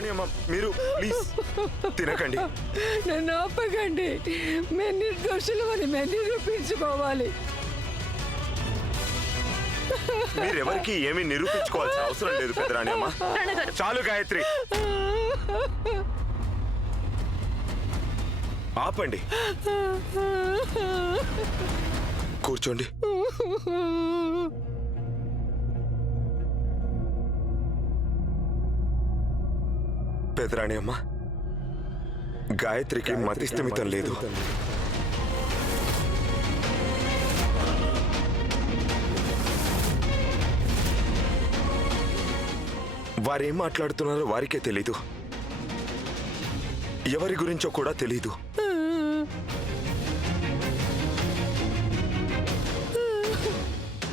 పెదరాణి అమ్మ మీరు ప్లీజ్ తినకండి. నన్ను ఆపకండి. మేము నిర్దోషులమని మేము నిరూపించుకోవాలి. మీరెవరికి ఏమీ నిరూపించుకోవాల్సిన అవసరం లేదు పెదరాణి అమ్మ. చాలు గాయత్రి, ఆపండి. కూర్చోండి. పెదరాణి అమ్మ, గాయత్రికి మతిస్థిమితం లేదు. వారేం మాట్లాడుతున్నారో వారికే తెలీదు, ఎవరి గురించో కూడా తెలీదు.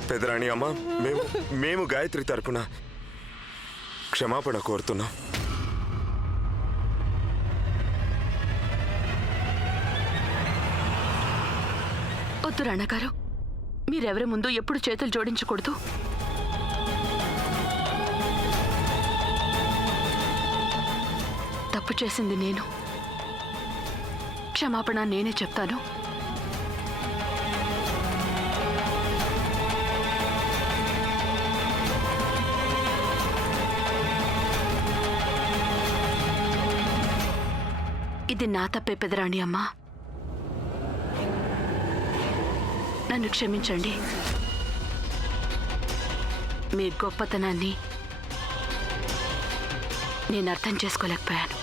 పెదరాణి అమ్మ, మేము గాయత్రి తరపున క్షమాపణ కోరుతున్నాం. వద్దు రాణగారు, మీరెవరి ముందు ఎప్పుడు చేతులు జోడించకూడదు. తప్పు చేసింది నేను, క్షమాపణ నేనే చెప్తాను. ఇది నా తప్పే పెదరాణి అమ్మా, నన్ను క్షమించండి. మీ గొప్పతనాన్ని నేను అర్థం చేసుకోలేకపోయాను.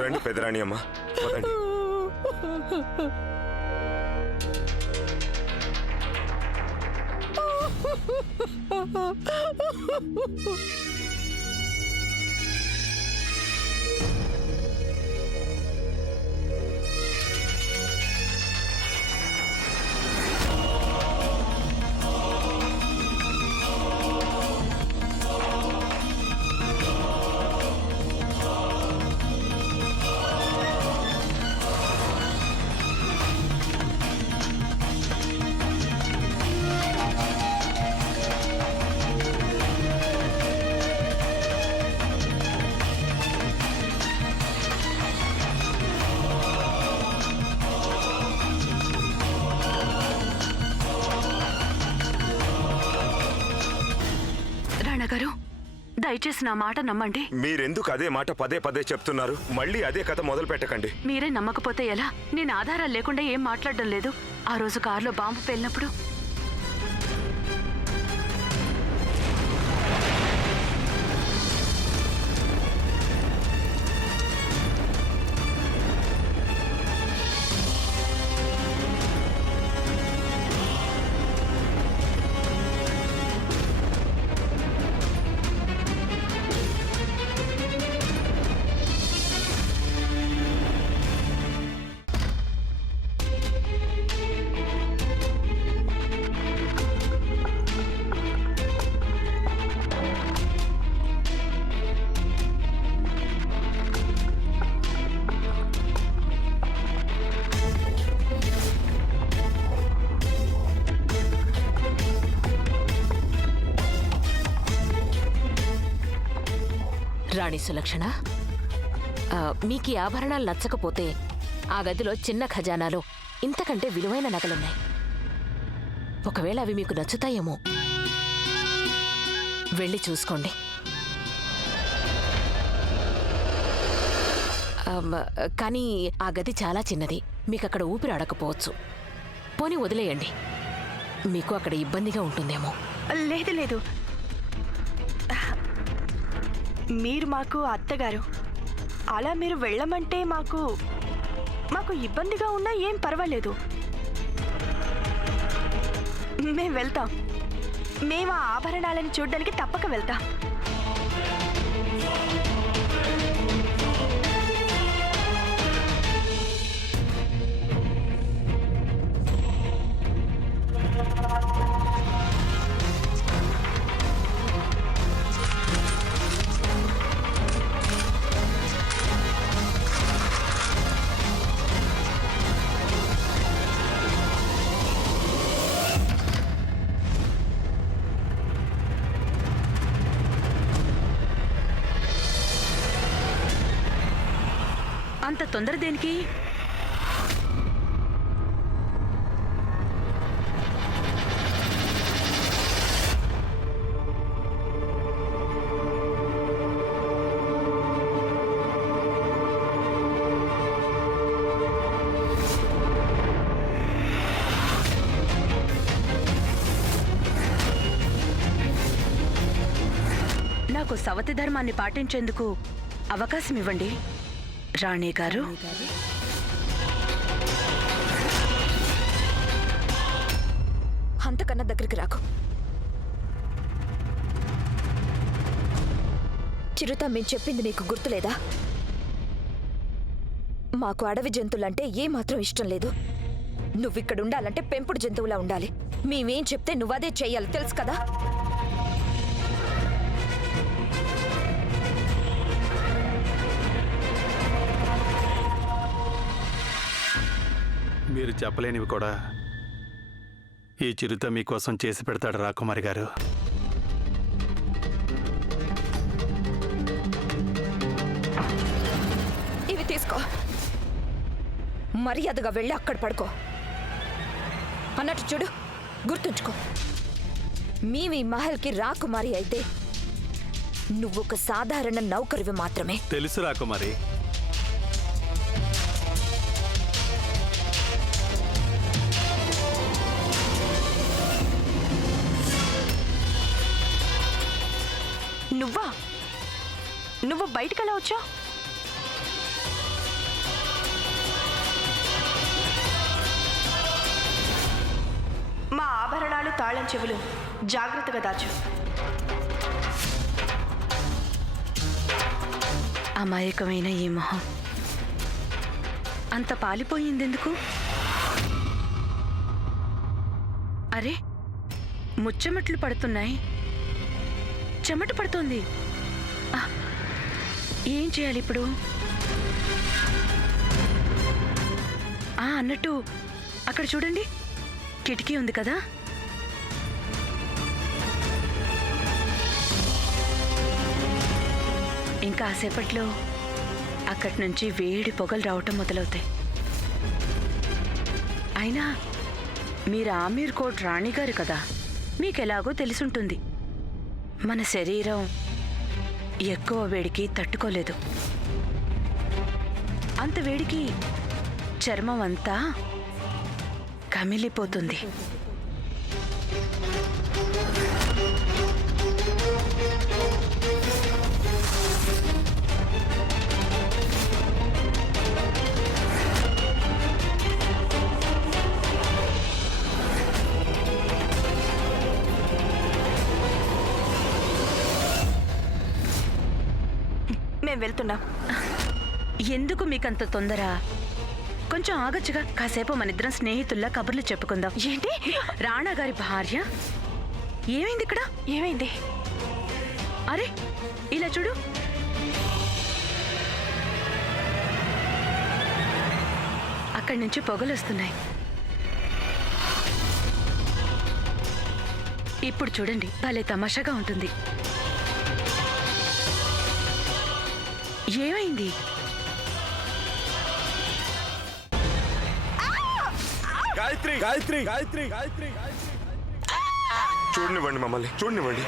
రండి పెదరాణి అమ్మ, పదండి. గారు, దయచేసి నా మాట నమ్మండి. మీరెందుకు అదే మాట పదే పదే చెప్తున్నారు? మళ్ళీ అదే కథ మొదలు పెట్టకండి. మీరే నమ్మకపోతే ఎలా? నేను ఆధారాలు లేకుండా ఏం మాట్లాడడం లేదు. ఆ రోజు కారులో బాంబు పేలినప్పుడు రాణి సులక్షణ, మీకు ఈ ఆభరణాలు నచ్చకపోతే ఆ గదిలో చిన్న ఖజానాలో ఇంతకంటే విలువైన నగలున్నాయి. ఒకవేళ అవి మీకు నచ్చుతాయేమో, వెళ్ళి చూసుకోండి. కానీ ఆ గది చాలా చిన్నది, మీకు అక్కడ ఊపిరి ఆడకపోవచ్చు. పోనీ వదిలేయండి, మీకు అక్కడ ఇబ్బందిగా ఉంటుందేమో. లేదు లేదు, మీరు మాకు అత్తగారు, అలా మీరు వెళ్ళమంటే మాకు ఇబ్బందిగా ఉన్నా ఏం పర్వాలేదు. మేము వెళ్తాం. మేము ఆ ఆభరణాలను చూడడానికి తప్పక వెళ్తాం. అంత తొందర దేనికి? నాకు సవతి ధర్మాన్ని పాటించేందుకు అవకాశం ఇవ్వండి రాణి గారు. అంతకన్నా దగ్గరికి రాకు. చిరుత మేము చెప్పింది నీకు గుర్తులేదా? మాకు అడవి జంతువులంటే ఏమాత్రం ఇష్టం లేదు. నువ్విక్కడ ఉండాలంటే పెంపుడు జంతువులా ఉండాలి. మేమేం చెప్తే నువ్వదే చెయ్యాలి, తెలుసు కదా? మీరు చెప్పలేనివి కూడా ఈ చిరుత మీకోసం చేసి పెడతాడు రాకుమారి గారు. ఇవి తీసుకో, మర్యాదగా వెళ్ళి అక్కడ పడుకో. అన్నట్టు చూడు, గుర్తుంచుకో, మేమీ మహల్కి రాకుమారి అయితే నువ్వొక సాధారణ నౌకరివి మాత్రమే. తెలుసు రాకుమారి. నువ్వు బయటకెలా వచ్చావు? మా ఆభరణాలు తాళం చెవులు జాగ్రత్తగా దాచు. అమాయకమైన ఈ మొహం అంత పాలిపోయిందెందుకు? అరే, ముచ్చెమట్లు పడుతున్నాయి, చెమట పడుతోంది. ఏం చేయాలి ఇప్పుడు? అన్నట్టు అక్కడ చూడండి, కిటికీ ఉంది కదా. ఇంకా కాసేపట్లో అక్కడి నుంచి వేడి పొగలు రావటం మొదలవుతాయి. అయినా మీరు ఆమీర్ కోట్ రాణిగారు కదా, మీకెలాగో తెలుసుంటుంది. మన శరీరం ఎక్కువ వేడికి తట్టుకోలేదు. అంత వేడికి చర్మం అంతా కమిలిపోతుంది. మేము వెళ్తున్నాం. ఎందుకు మీకంత తొందర? కొంచెం ఆగచ్చుగా. కాసేపు మనిద్దరం స్నేహితుల్లా కబుర్లు చెప్పుకుందాం. ఏంటి? రాణా గారి భార్య ఏమైంది ఇక్కడ? ఏమైంది? అరే, ఇలా చూడు. అక్కడి నుంచి పొగలు వస్తున్నాయి. ఇప్పుడు చూడండి, భలే తమాషాగా ఉంటుంది. ఏమైంది? గాయత్రి గాయత్రి గాయత్రి గాయత్రి చూడనివ్వండి, మమ్మల్ని చూడనివ్వండి.